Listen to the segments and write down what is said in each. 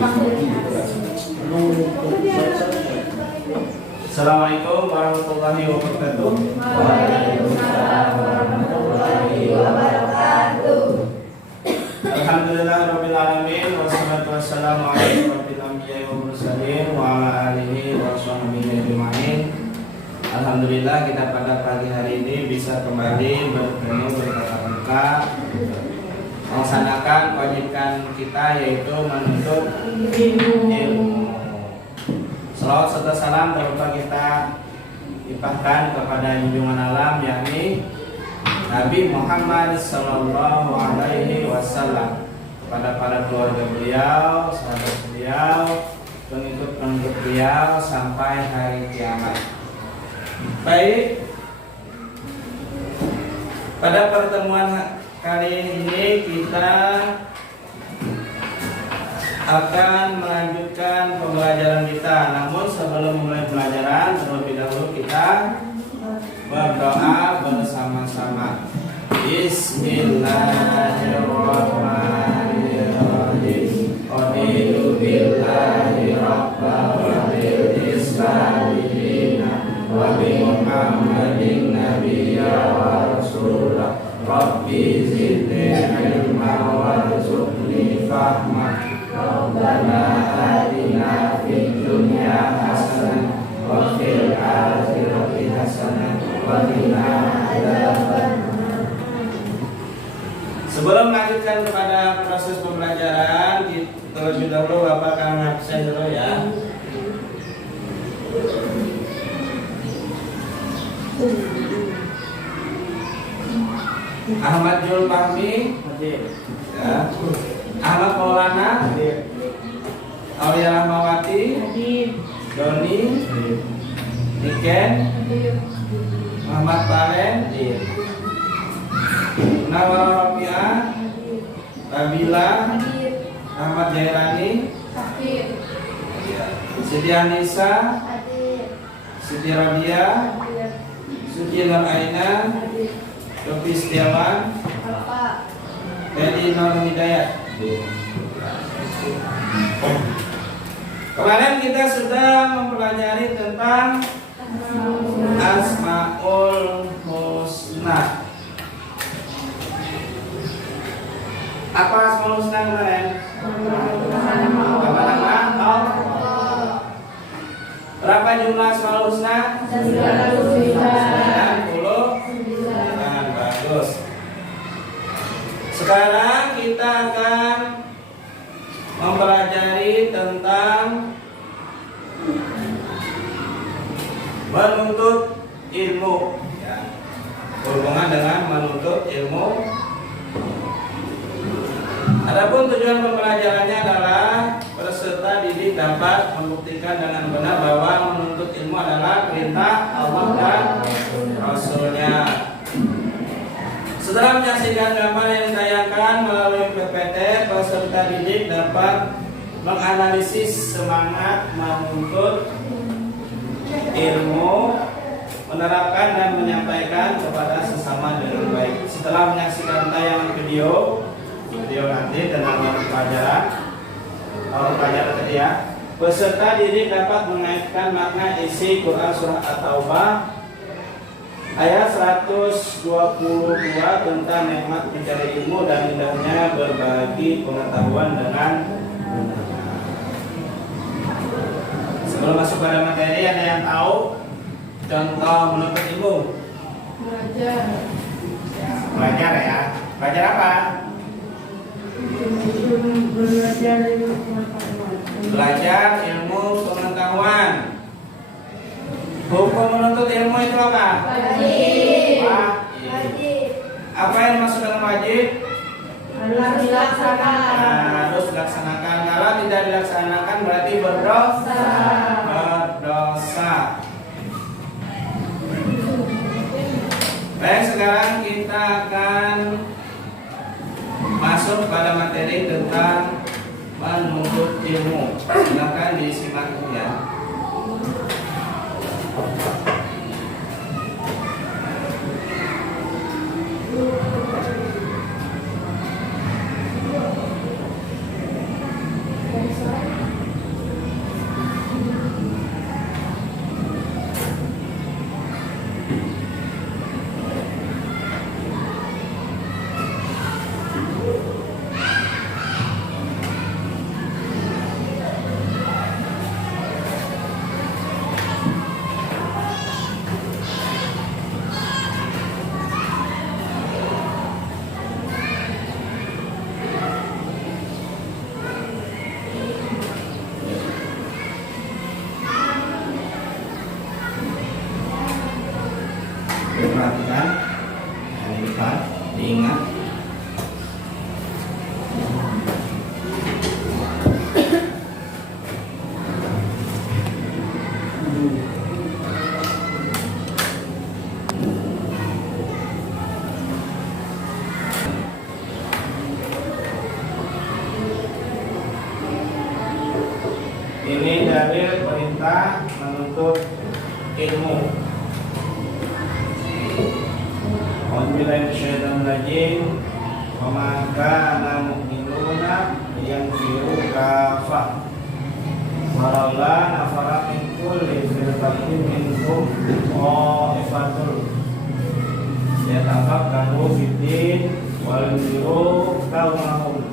Assalamualaikum warahmatullahi wabarakatuh. Waalaikumsalam warahmatullahi wabarakatuh. Alhamdulillahirabbil alamin wassalatu wassalamu ala asyrofil anbiya'i wal mursalin wa ala alihi wa sahbihi ajma'in. Alhamdulillah kita pada pagi hari ini bisa kembali bertemu bertatap muka melaksanakan kewajiban kita yaitu menuntut ilmu. Salawat serta salam terutama kita limpahkan kepada junjungan alam yakni Nabi Muhammad Sallallahu Alaihi Wasallam, kepada para keluarga beliau, sahabat beliau, pengikut-pengikut beliau sampai hari kiamat. Baik, pada pertemuan kali ini kita akan melanjutkan pembelajaran kita. Namun sebelum memulai pembelajaran, terlebih dahulu kita berdoa bersama-sama. Bismillahirrahmanirrahim. Qadiru billahi rabbal bil islami dina wa bi Muhammadin nabiyya wa rasulah. Rabbi zidni ilma warzuqni fahma. Rabbana atina fid dunya hasanah wa fil akhirati hasanah wa qina adzabannar. Sebelum melanjutkan kepada proses pembelajaran, terlebih dahulu Bapak akan ngabsen dulu ya. Ahmad Jul Fahmi, ya. Ahmad Maulana, Aulia Rahmawati, Doni, Niken, Muhammad Paren, Nawar Rafi'ah, Nabila, Ahmad Jairani, Siti Anissa, Siti Rabia, Suci Nur Aina, Yofi Setiawan, Dedi Nur Hidayat. Kemarin kita sudah mempelajari tentang Asmaul Husna. Apa Asmaul Husna kemarin? Nama-nama Allah. Berapa jumlah Asmaul Husna? 99. Bagus. Sekarang kita akan mempelajari tentang menuntut ilmu, ya. Berhubungan dengan menuntut ilmu. Adapun tujuan pembelajarannya adalah peserta didik dapat membuktikan dengan benar bahwa menuntut ilmu adalah perintah Allah dan Rasulnya. Setelah menyaksikan gambar yang ditayangkan melalui PPT, peserta didik dapat menganalisis semangat menuntut ilmu, menerapkan dan menyampaikan kepada sesama dengan baik. Setelah menyaksikan tayangan video nanti tentang pelajaran tadi ya, peserta didik dapat mengaitkan makna isi Quran surah At-Taubah ayat 122 tentang nikmat mencari ilmu dan indahnya berbagi pengetahuan dengan benar. Sebelum masuk pada materi, ada yang tahu contoh menuntut ilmu? Belajar ya. Belajar apa? Belajar ilmu pengetahuan. Hukum menuntut ilmu itu apa? Wajib. Apa yang dimaksud dengan wajib? Harus dilaksanakan. Harus dilaksanakan. Kalau tidak dilaksanakan berarti berdosa. Baik, sekarang kita akan masuk pada materi tentang menuntut ilmu. Silakan disimak ya. dalil perintah menuntut ilmu. Alhamdulillah syaitan rajim. Maka mu'minuna yang firu kafah walaula nafara min kulli firqatin minkum ifatul yatafakkaru fiddin wal yunziru qaumahum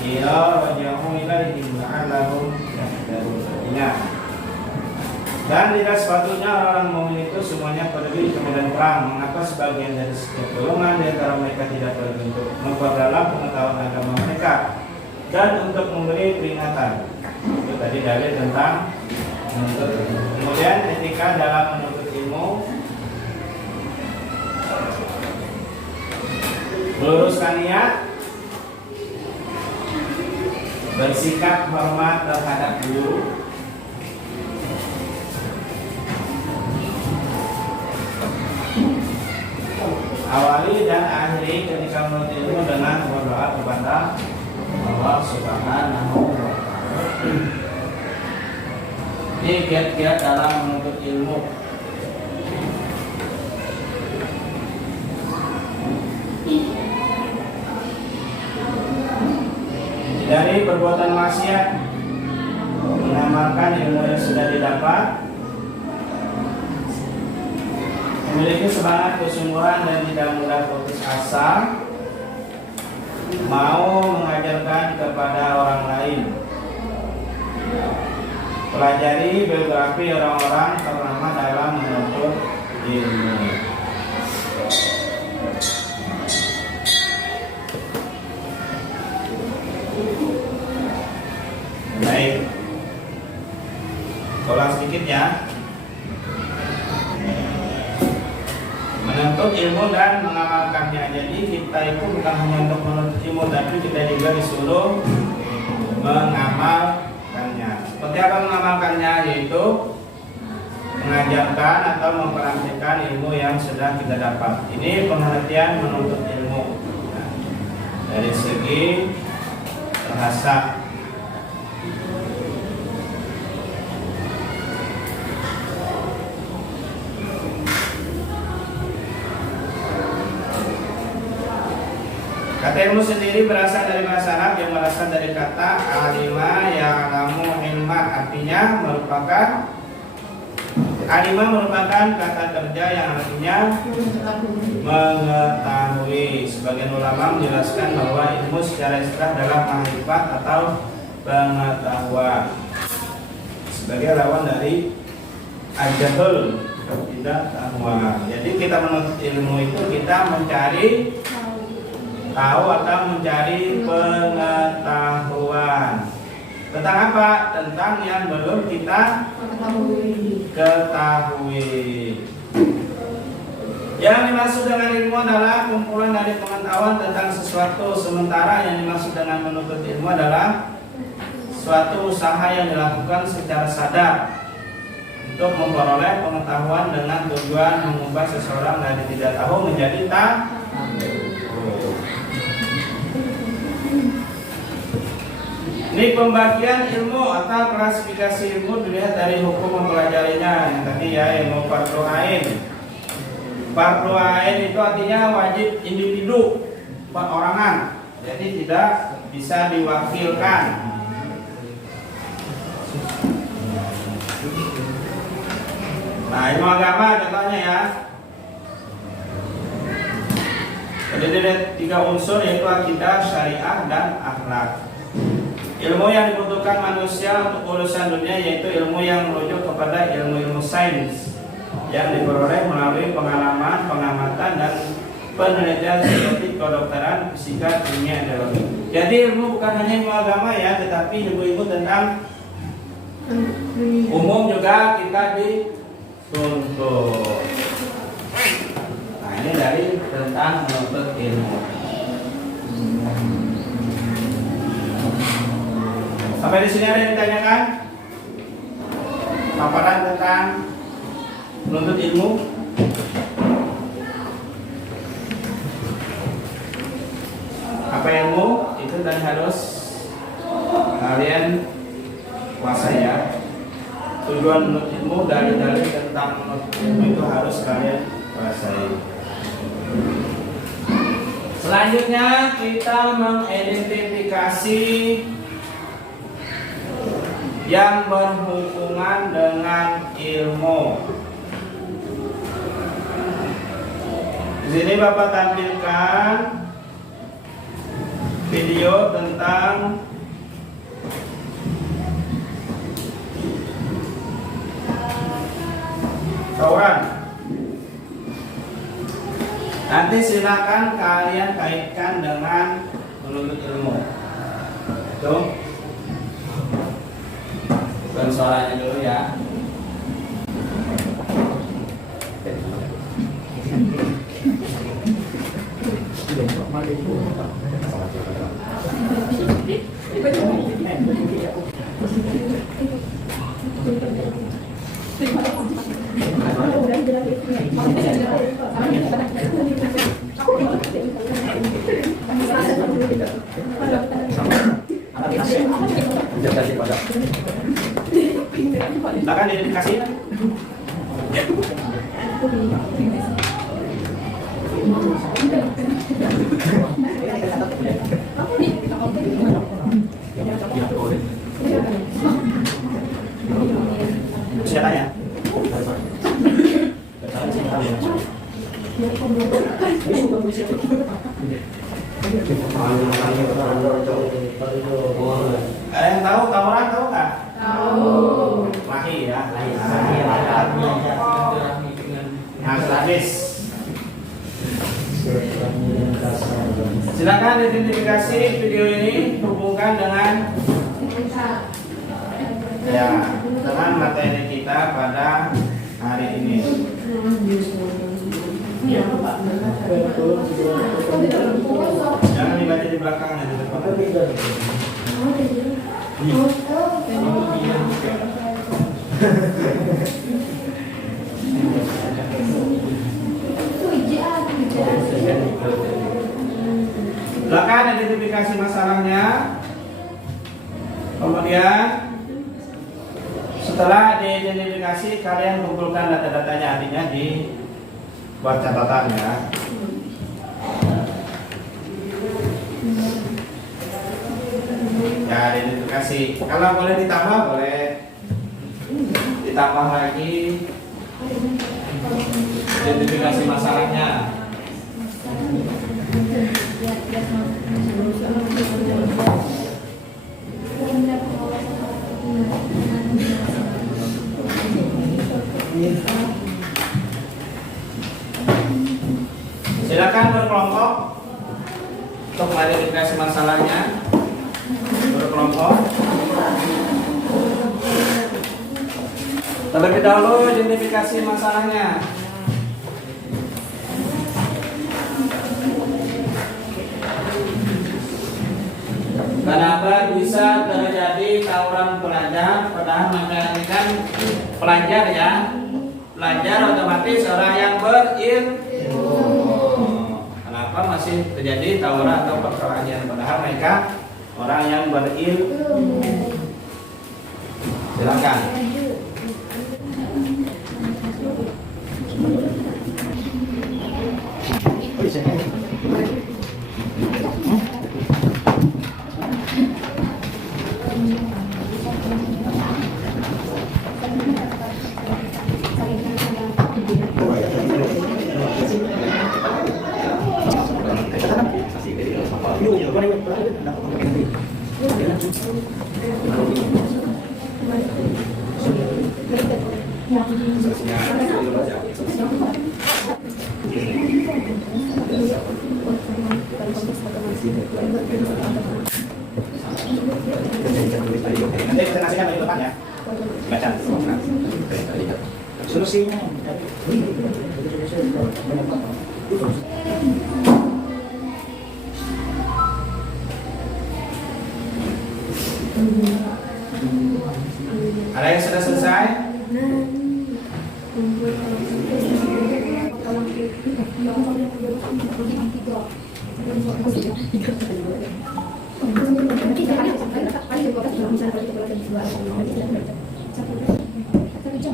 ila wajahu ilaihim la'allahum yahtadun. Dan tidak sepatutnya orang mukmin itu semuanya pergi ke medan perang. Mengapa sebagian dari setiap golongan di antara mereka tidak pergi untuk memperdalam pengetahuan agama mereka dan untuk memberi peringatan. Itu tadi dalil tentang menuntut ilmu. Kemudian etika dalam menuntut ilmu, meluruskan niat, bersikap hormat terhadap guru, awali dan akhiri ketika menuntut ilmu dengan berdoa kepada Allah Subhanahu wa Ta'ala. Ini kiat-kiat dalam menuntut ilmu. Dari perbuatan maksiat, mengamalkan ilmu yang sudah didapat, memiliki semangat kesungguhan dan tidak mudah putus asa, mau mengajarkan kepada orang lain, pelajari biografi orang-orang ternama dalam menuntut ilmu. Baik, ulang sedikit ya. Menuntut ilmu dan mengamalkannya. Jadi kita itu bukan hanya untuk menuntut ilmu, tapi kita juga disuruh mengamalkannya. Seperti apa mengamalkannya? Yaitu mengajarkan atau mempraktikkan ilmu yang sudah kita dapat. Ini pengertian menuntut ilmu. Nah, dari segi bahasa. Kata ilmu sendiri berasal dari bahasa Arab yang berasal dari kata alima ya'lamu ilman, artinya alima merupakan kata kerja yang artinya mengetahui. Sebagian ulama menjelaskan bahwa ilmu secara istilah adalah makrifat atau pengetahuan, sebagai lawan dari al-jahl, tidak tahuan. Jadi kita menuntut ilmu itu kita mencari tahu atau mencari pengetahuan tentang apa? Tentang yang belum kita ketahui. Yang dimaksud dengan ilmu adalah kumpulan dari pengetahuan tentang sesuatu, sementara yang dimaksud dengan menuntut ilmu adalah suatu usaha yang dilakukan secara sadar untuk memperoleh pengetahuan dengan tujuan mengubah seseorang dari tidak tahu menjadi tahu. Ini pembagian ilmu atau klasifikasi ilmu dilihat dari hukum mempelajarinya. Yang tadi ya, ilmu fardhu ain. Fardhu ain itu artinya wajib individu, perorangan. Jadi tidak bisa diwakilkan. Nah, ilmu agama contohnya ya. Jadi ada 3 unsur, yaitu akidah, syariah, dan akhlak. Ilmu yang dibutuhkan manusia untuk urusan dunia yaitu ilmu yang merujuk kepada ilmu-ilmu sains yang diperoleh melalui pengalaman, pengamatan, dan penelitian seperti kedokteran, fisika, kimia, biologi. Jadi ilmu bukan hanya ilmu agama ya, tetapi ilmu-ilmu tentang umum juga kita dituntut. Nah, ini dari tentang menuntut ilmu. Sampai di sini ada yang ditanyakan? Paparan tentang menuntut ilmu. Apa ilmu? Itu tadi harus kalian kuasai ya. Tujuan menuntut ilmu, dalil-dalil tentang menuntut ilmu itu harus kalian kuasai. Selanjutnya kita mengidentifikasi yang berhubungan dengan ilmu. Di sini Bapak tampilkan video tentang Tauran. Nanti silakan kalian kaitkan dengan menuntut ilmu. Tuh. Bukan suaranya dulu ya. Silakan identifikasi. Silakan ya. Ada yang tahu Tauran tahu nggak? Tahu. Lahi ya. Hadis. Silakan identifikasi video ini hubungkan dengan ya dengan materi kita pada hari ini. Jangan dibaca di belakang di depan. Silakan identifikasi masalahnya. Kemudian setelah diidentifikasi kalian kumpulkan data-datanya, artinya buat catatan ya. Ya, identifikasi. Kalau boleh ditambah, boleh ditambah lagi identifikasi masalahnya. Silakan berkelompok untuk mengidentifikasi masalahnya. Berkelompok. Terlebih dahulu identifikasi masalahnya. Kenapa bisa terjadi tawuran pelajar? Padahal mereka ini kan pelajar ya. Pelajar otomatis orang yang berilmu. Kenapa masih terjadi tawuran atau perkelahian? Padahal mereka orang yang berilmu. Silakan. Nanti presentasinya minggu depan ya. Baca. Solusinya. Ada yang sudah selesai? Kita Ya,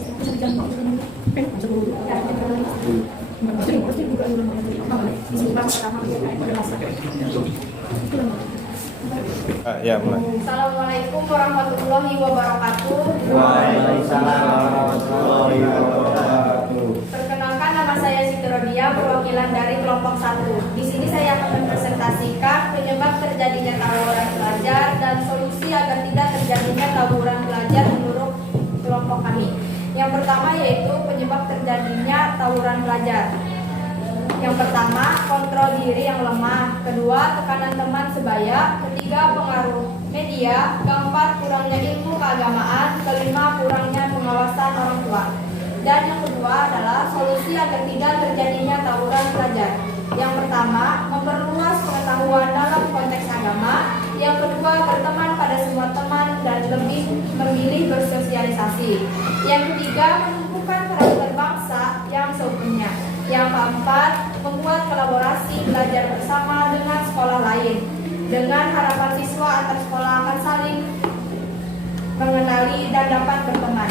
mulai. Assalamualaikum warahmatullahi wabarakatuh. Waalaikumsalam warahmatullahi wabarakatuh. Perkenalkan, nama saya Siti Rodia, perwakilan dari kelompok 1. Di sini saya akan mempresentasikan penyebab terjadinya tawuran pelajar dan solusi agar tidak terjadinya tawuran pelajar menurut kelompok kami. Yang pertama yaitu penyebab terjadinya tawuran pelajar. Yang pertama, kontrol diri yang lemah. Kedua, tekanan teman sebaya. Ketiga, pengaruh media. Keempat, kurangnya ilmu keagamaan. Kelima, kurangnya pengawasan orang tua. Dan yang kedua adalah solusi agar tidak terjadinya tawuran pelajar. Yang pertama, memperluas pengetahuan dalam konteks agama. Yang kedua, berteman pada semua teman dan lebih memilih bersosialisasi. Yang ketiga, menumbuhkan karakter bangsa yang seutuhnya. Yang keempat, membuat kolaborasi belajar bersama dengan sekolah lain. Dengan harapan siswa antar sekolah akan saling mengenali dan dapat berteman.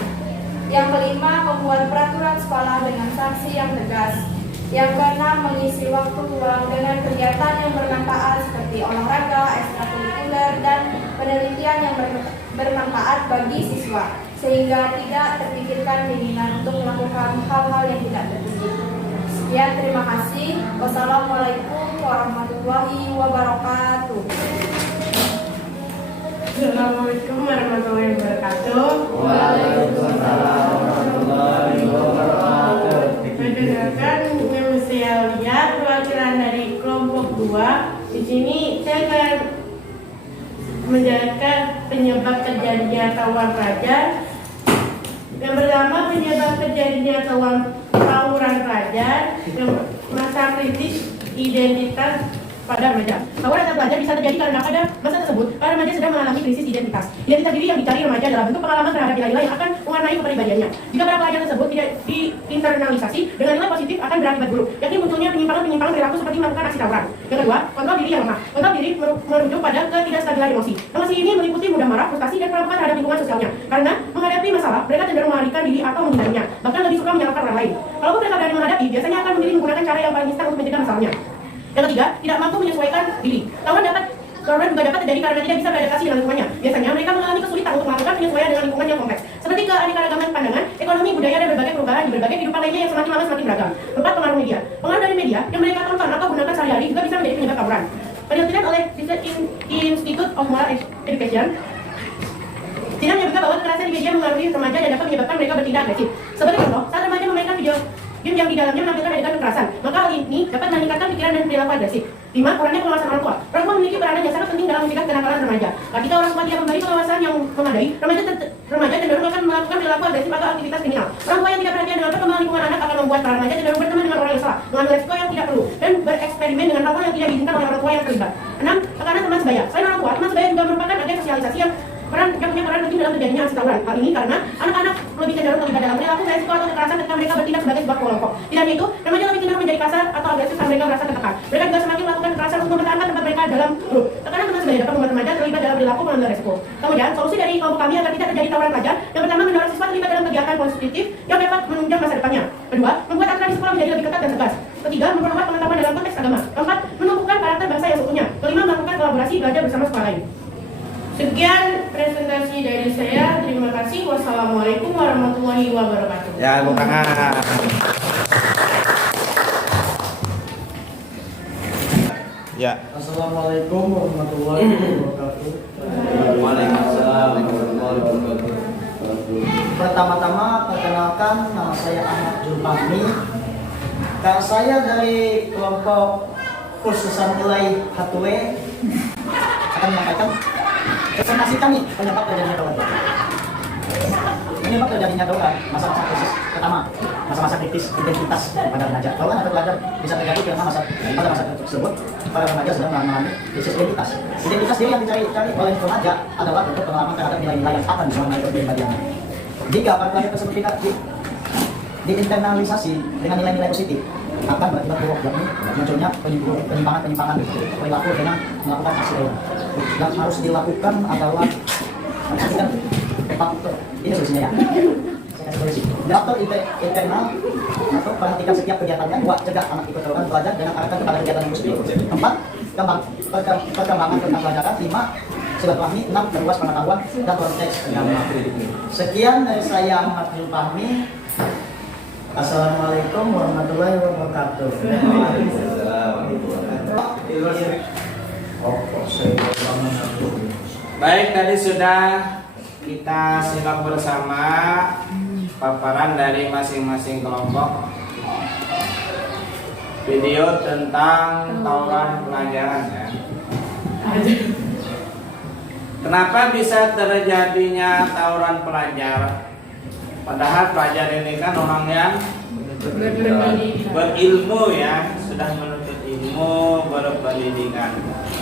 Yang kelima, membuat peraturan sekolah dengan sanksi yang tegas. Yang keenam, mengisi waktu luang dengan kegiatan yang bermanfaat seperti olahraga, ekstrakurikuler, dan penelitian yang bermanfaat bagi siswa, sehingga tidak terpikirkan keinginan untuk melakukan hal-hal yang tidak tertuju. Sekian, terima kasih. Wassalamualaikum warahmatullahi wabarakatuh. Assalamualaikum warahmatullahi wabarakatuh. Waalaikumsalam warahmatullahi wabarakatuh. Perkenalkan, nama saya Lia, perwakilan dari kelompok 2. Di sini saya akan menjelaskan penyebab terjadinya tawuran pelajar. Yang pertama, penyebab terjadinya tawuran pelajar, masa kritis identitas pada remaja. Tawuran antar pelajar bisa terjadi karena pada masa tersebut para remaja sedang mengalami krisis identitas. Identitas diri yang dicari remaja dalam bentuk pengalaman terhadap nilai-nilai yang akan mewarnai kepribadiannya. Jika para pelajar tersebut tidak diinternalisasi dengan nilai positif akan berakibat buruk, yakni munculnya penyimpangan perilaku seperti melakukan aksi tawuran. Yang kedua, kontrol diri yang lemah. Kontrol diri merujuk pada ketidakstabilan emosi. Emosi ini meliputi mudah marah, frustasi, dan perampokan terhadap lingkungan sosialnya. Karena menghadapi masalah, mereka cenderung melarikan diri atau menghindarinya, bahkan lebih suka menyalahkan orang lain. Kalaupun mereka berani menghadapi, biasanya akan memilih menggunakan cara yang paling instan untuk mencegah masalahnya. Yang ketiga, tidak mampu menyesuaikan diri. Tawuran juga dapat terjadi karena tidak bisa beradaptasi dengan lingkungannya. Biasanya mereka mengalami kesulitan untuk melakukan penyesuaian dengan lingkungan yang kompleks, seperti keanekaragaman pandangan, ekonomi, budaya, dan berbagai perubahan di berbagai kehidupan lainnya yang semakin lama semakin beragam. Keempat, pengaruh media. Pengaruh dari media yang mereka tonton atau gunakan sehari-hari juga bisa menjadi penyebab tawuran. Penelitian oleh Research Institute of Moral Education tidak menyebutkan bahwa kekerasan di media mengaruhi remaja dan dapat menyebabkan mereka bertindak agresif. Sebagai contoh, saat remaja memainkan video game yang di dalamnya menampilkan adegan kekerasan, maka hal ini dapat meningkatkan pikiran dan perilaku agresif. 5. Kurangnya pengawasan orang tua. Orang tua memiliki peranan yang sangat penting dalam mencegah kenakalan remaja. Ketika orang tua tidak memberi pengawasan yang memadai, remaja cenderung akan melakukan perilaku agresif atau aktivitas kriminal. Orang tua yang tidak perhatian dengan perkembangan lingkungan anak akan membuat para remaja cenderung berteman dengan orang yang salah, mengambil resiko yang tidak perlu, dan bereksperimen dengan hal-hal yang tidak diizinkan oleh orang tua yang terlibat. 6. Tekanan teman sebaya. Selain orang tua, teman sebaya juga merupakan agen sosialisasi yang punya peran penting dalam terjadinya aksi tawuran. Hal ini karena anak-anak lebih cenderung terlibat dalam perilaku resiko atau kekerasan ketika mereka bertindak sebagai sebuah kelompok. Tidak hanya itu, remaja lebih cenderung menjadi kasar atau agresif saat mereka merasa tertekan. Mereka juga semakin melakukan kekerasan untuk mempertahankan tempat mereka dalam grup. Tekanan teman sebaya dapat membuat remaja terlibat dalam perilaku mengambil resiko. Kemudian, solusi dari kelompok kami agar tidak terjadi tawuran pelajar, yang pertama, mendorong siswa terlibat dalam kegiatan positif yang dapat menunjang masa depannya. Kedua, membuat aturan di sekolah menjadi lebih ketat dan tegas. Ketiga, memperluas pengetahuan dalam konteks agama. Keempat, menumbuhkan karakter bangsa yang seutuhnya. Kelima, melakukan kolaborasi belajar bersama sekolah lain. Sekian presentasi dari saya. Terima kasih. Wassalamualaikum warahmatullahi wabarakatuh. Ya, tepuk tangan. Ya. Assalamualaikum warahmatullahi wabarakatuh. Waalaikumsalam warahmatullahi wabarakatuh. Pertama-tama perkenalkan, nama saya Ahmad Julfahmi. Dan saya dari kelompok kursusan nilai H2W akan menyampaikan presentasi kami penyebab terjadinya tawuran. Penyebab terjadinya tawuran masa-masa krisis pertama, masa-masa kritis identitas pada remaja. Tawuran atau pelajar bisa terjadi karena pada masa tersebut para remaja sedang mengalami krisis identitas. Identitas diri yang dicari oleh remaja adalah bentuk pengalaman terhadap nilai-nilai yang akan mewarnai kepribadiannya. Jika para pelajar tersebut tidak diinternalisasi dengan nilai-nilai positif, akan berakibat buruk, yakni munculnya penyimpangan perilaku dengan melakukan aksi tawuran. Yang harus dilakukan adalah perhatikan faktor ini solusinya ya. kasih solusi. Diatur internal atau perhatikan setiap kegiatannya. 2. Cegah anak ikut tawuran pelajar dengan arahkan kepada kegiatan yang positif. 4. Perkembangan tentang pelajaran. 5. Silaturahmi. 6. Perluas pengetahuan dan konteks agama. Sekian dari saya Ahmad Fahmi. Assalamualaikum warahmatullahi wabarakatuh. Baik, tadi sudah kita simak bersama paparan dari masing-masing kelompok video tentang tawuran pelajaran ya. Kenapa bisa terjadinya tawuran pelajar? Padahal pelajar ini kan orang yang berilmu ya, sudah menuntut ilmu, berpendidikan.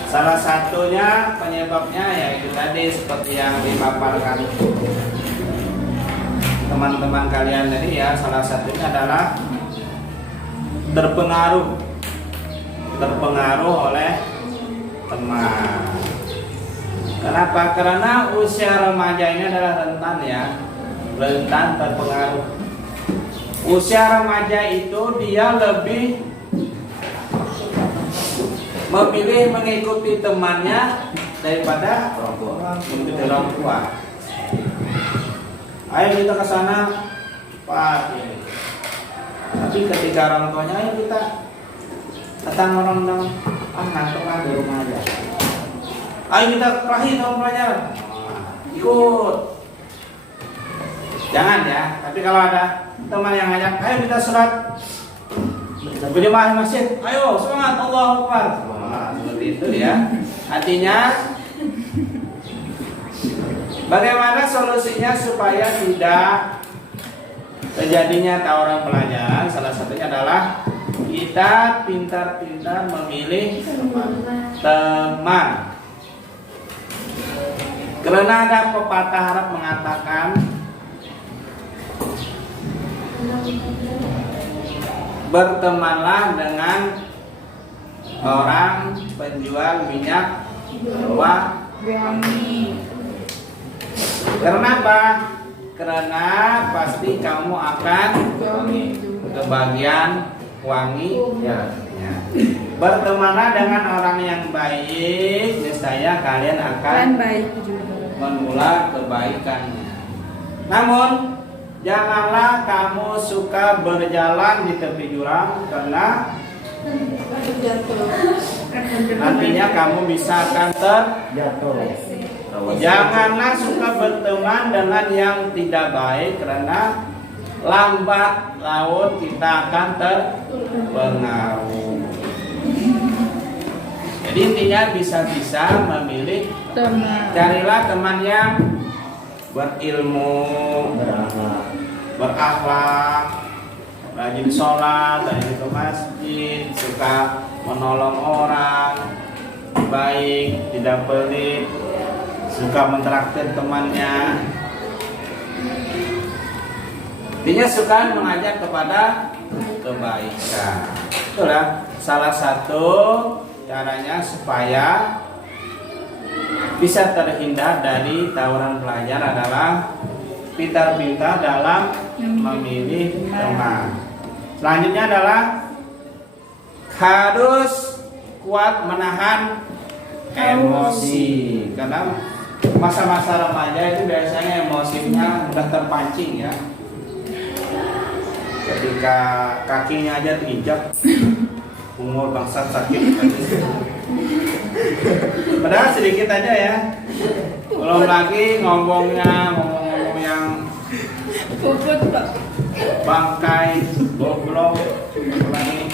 Salah satunya penyebabnya yaitu tadi seperti yang dipaparkan teman-teman kalian tadi ya, salah satunya adalah terpengaruh oleh teman. Kenapa? Karena usia remaja ini adalah rentan ya, rentan terpengaruh. Usia remaja itu dia lebih memilih mengikuti temannya daripada mengikuti orang tua. Ayo kita ke sana, Pak. Tapi ketika orang tuanya, ayo kita datang orang-orang, ngantuk di rumah aja. Ayo kita kerahi tahun pelajaran, ikut. Jangan ya. Tapi kalau ada teman yang ngajak, ayo kita sholat berjamaah di masjid, ayo semangat, Allahu Akbar. Seperti itu ya. Artinya bagaimana solusinya supaya tidak terjadinya tawuran pelajaran? Salah satunya adalah kita pintar-pintar memilih teman. Karena ada pepatah Arab mengatakan bertemanlah dengan orang penjual minyak wangi. Karena apa? Karena pasti kamu akan kebagian wangi ya. Bertemanlah dengan orang yang baik, niscaya kalian akan menular kebaikannya. Namun janganlah kamu suka berjalan di tepi jurang karena nantinya kamu bisa akan terjatuh. Janganlah suka berteman dengan yang tidak baik karena lambat laun kita akan terpengaruh. Jadi intinya bisa-bisa memilih teman. Carilah teman yang berilmu, berakhlak, rajin sholat, rajin ke masjid, suka menolong orang, baik, tidak pelit, suka mentraktir temannya. Intinya suka mengajak kepada kebaikan. Itulah salah satu caranya supaya bisa terhindar dari tawuran pelajar adalah pintar-pintar dalam memilih teman. Selanjutnya adalah harus kuat menahan emosi. Karena masa-masa remaja itu biasanya emosinya mudah terpancing ya. Ketika kakinya aja diinjak, umur bangsat sakit. Padahal sedikit aja ya. Belum lagi ngomong yang bangkai, goblok, lagi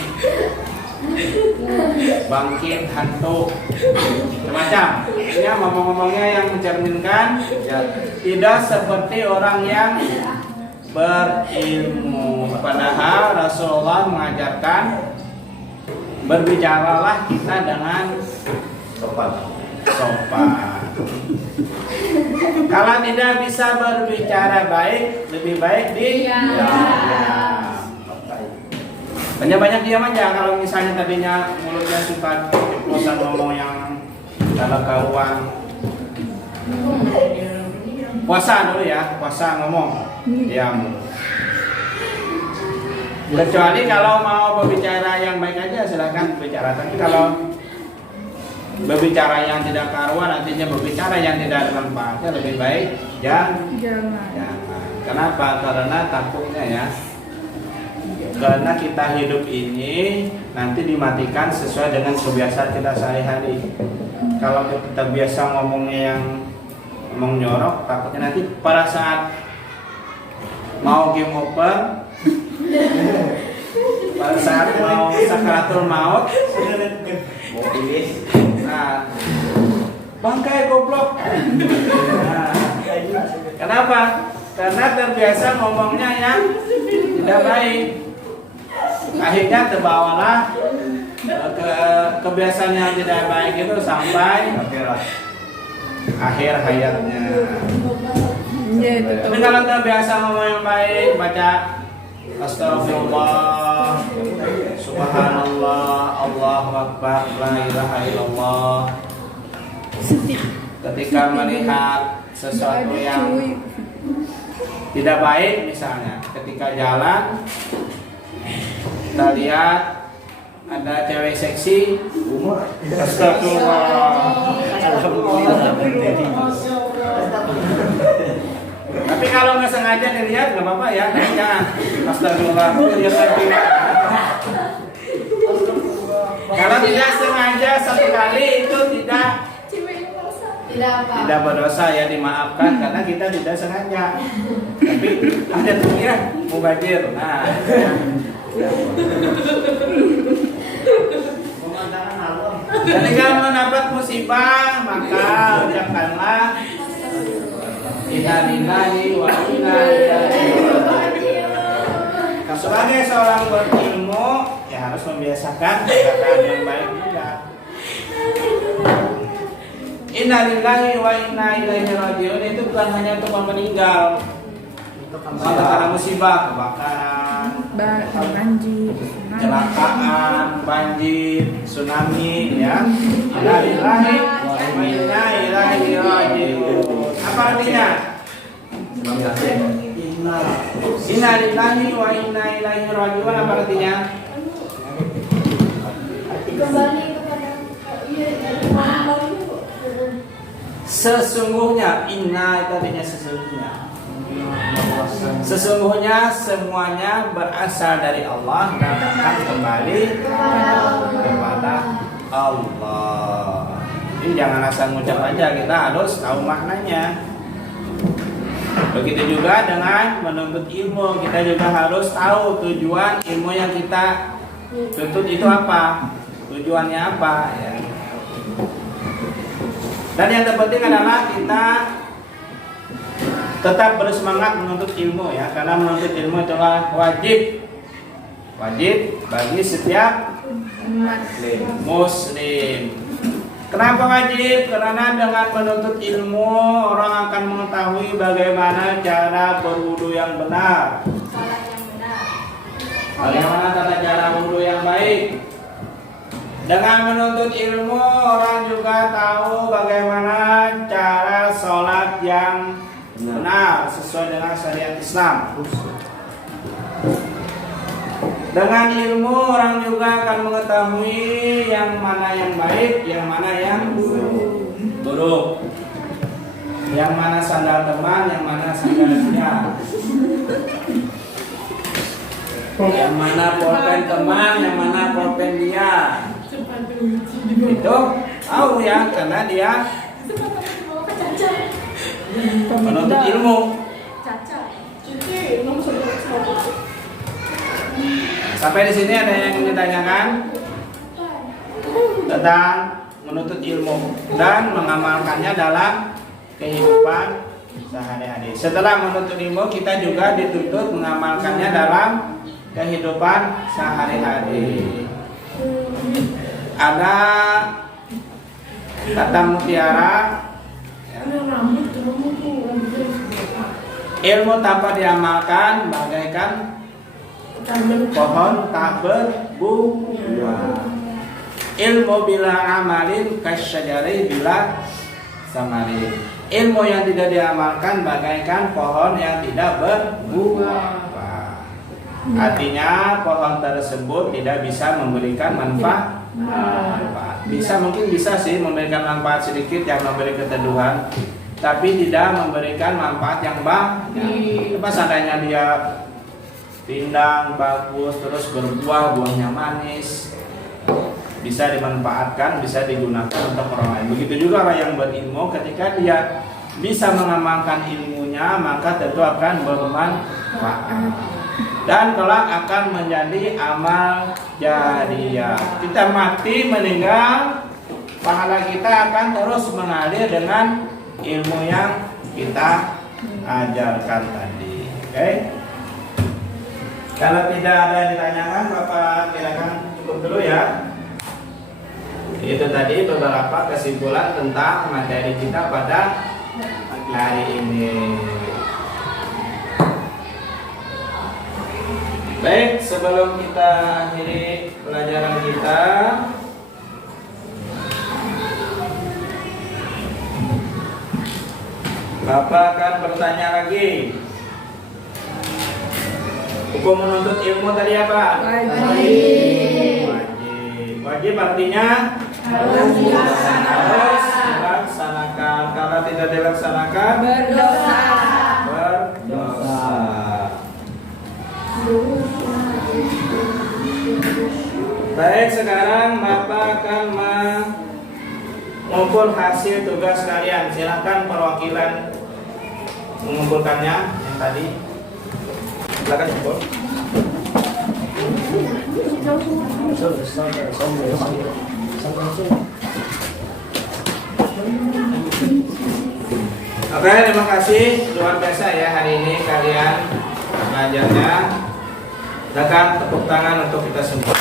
bangkit, hantu, macam. Ini ngomong-ngomongnya yang mencerminkan ya, tidak seperti orang yang berilmu. Padahal Rasulullah mengajarkan berbicaralah kita dengan sopan. Kalau tidak bisa berbicara baik, lebih baik diam. Banyak-banyak diam aja. Kalau misalnya tadinya mulutnya suka bosan ngomong yang dalam karuan. Puasa dulu ya, puasa ngomong. diam. Kecuali kalau mau berbicara yang baik aja silakan bicara. Tapi kalau berbicara yang tidak karuan, artinya berbicara yang tidak ada manfaatnya, lebih baik jangan. Kenapa? Karena takutnya ya. Karena kita hidup ini nanti dimatikan sesuai dengan kebiasaan kita sehari-hari. Kalau kita biasa ngomongnya yang ngomong nyorok, takutnya nanti pada saat mau game over, pada saat mau sakaratul maut, nah, bangkai goblok. Nah, kenapa? Karena terbiasa ngomongnya yang tidak baik. Akhirnya terbawalah kebiasaan yang tidak baik itu sampai akhir hayatnya. Tapi kalau terbiasa ngomong yang baik, baca astagfirullah, subhanallah, Allahu akbar, la ilaha illallah. Ketika melihat sesuatu yang tidak baik, misalnya ketika jalan kita lihat ada cewek seksi, astagfirullah. Tapi kalau nggak sengaja dilihat nggak apa-apa ya, jangan astagfirullah. Kalau tidak sengaja satu kali itu tidak berdosa ya, dimaafkan karena kita tidak sengaja. Tapi ada tuh ya mubazir. Nah, ketika mendapat musibah maka ucapkanlah inna lillahi wa inna ilaihi raji'un. Sebagai seorang berilmu ya harus membiasakan perkataan yang baik juga. Inna lillahi wa inna ilaihi raji'un itu bukan hanya untuk orang meninggal. Karena musibah, kebakaran, banjir, kecelakaan, banjir, tsunami, ya. Inna lillahi wa inna ilaihi raji'un. Apa artinya? Inna lillahi wa inna ilaihi raji'un apa artinya? Kembali kepada Sesungguhnya, inna itu artinya sesungguhnya. Sesungguhnya semuanya berasal dari Allah dan akan kembali kepada Allah. Jadi jangan asal ngucap aja, kita harus tahu maknanya. Begitu juga dengan menuntut ilmu, kita juga harus tahu tujuan ilmu yang kita tuntut itu apa, tujuannya apa ya. Dan yang terpenting adalah kita tetap bersemangat menuntut ilmu ya, karena menuntut ilmu adalah wajib bagi setiap muslim. Kenapa wajib? Karena dengan menuntut ilmu orang akan mengetahui bagaimana cara berwudu yang benar, salat yang benar. bagaimana tata cara wudu yang baik. Dengan menuntut ilmu orang juga tahu bagaimana cara sholat yang benar sesuai dengan syariat Islam. Dengan ilmu orang juga akan mengetahui yang mana yang baik, yang mana yang buruk, yang mana sandal teman, yang mana sandal dia, yang mana pulpen teman, yang mana pulpen dia. Itu tahu ya, karena dia menuntut ilmu. Sampai di sini ada yang ditanyakan tentang menuntut ilmu dan mengamalkannya dalam kehidupan sehari-hari. Setelah menuntut ilmu, kita juga dituntut mengamalkannya dalam kehidupan sehari-hari. Ada kata mutiara, ilmu tanpa diamalkan bagaikan pohon tak berbuah. Ilmu bila amalin kasyajari bila samarin. Ilmu yang tidak diamalkan bagaikan pohon yang tidak berbuah. Artinya pohon tersebut tidak bisa memberikan manfaat. Mungkin bisa sih memberikan manfaat sedikit yang memberi keteduhan, tapi tidak memberikan manfaat yang banyak. Coba seandainya dia pindang bagus terus berbuah, buahnya manis, bisa dimanfaatkan, bisa digunakan untuk orang lain. Begitu juga orang yang berilmu, ketika dia bisa mengamalkan ilmunya, maka tentu akan bermanfaat dan kelak akan menjadi amal jariyah. Kita mati meninggal, pahala kita akan terus mengalir dengan ilmu yang kita ajarkan tadi. Oke? Kalau tidak ada yang ditanyakan, Bapak silakan cukup dulu ya. Itu tadi beberapa kesimpulan tentang materi kita pada hari ini. Baik, sebelum kita akhiri pelajaran kita, Bapak akan bertanya lagi. Hukum menuntut ilmu tadi apa? Wajib. Wajib artinya harus dilaksanakan. Kalau tidak dilaksanakan, Berdosa. berdosa. Baik, sekarang Bapak akan mengumpul hasil tugas kalian. Silakan perwakilan mengumpulkannya yang tadi. Silakan kumpul. Oke, terima kasih. Luar biasa ya hari ini kalian belajarnya. Silakan tepuk tangan untuk kita semua.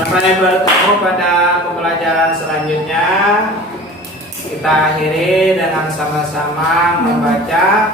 Sampai bertemu pada pembelajaran selanjutnya. Kita akhiri dengan sama-sama membaca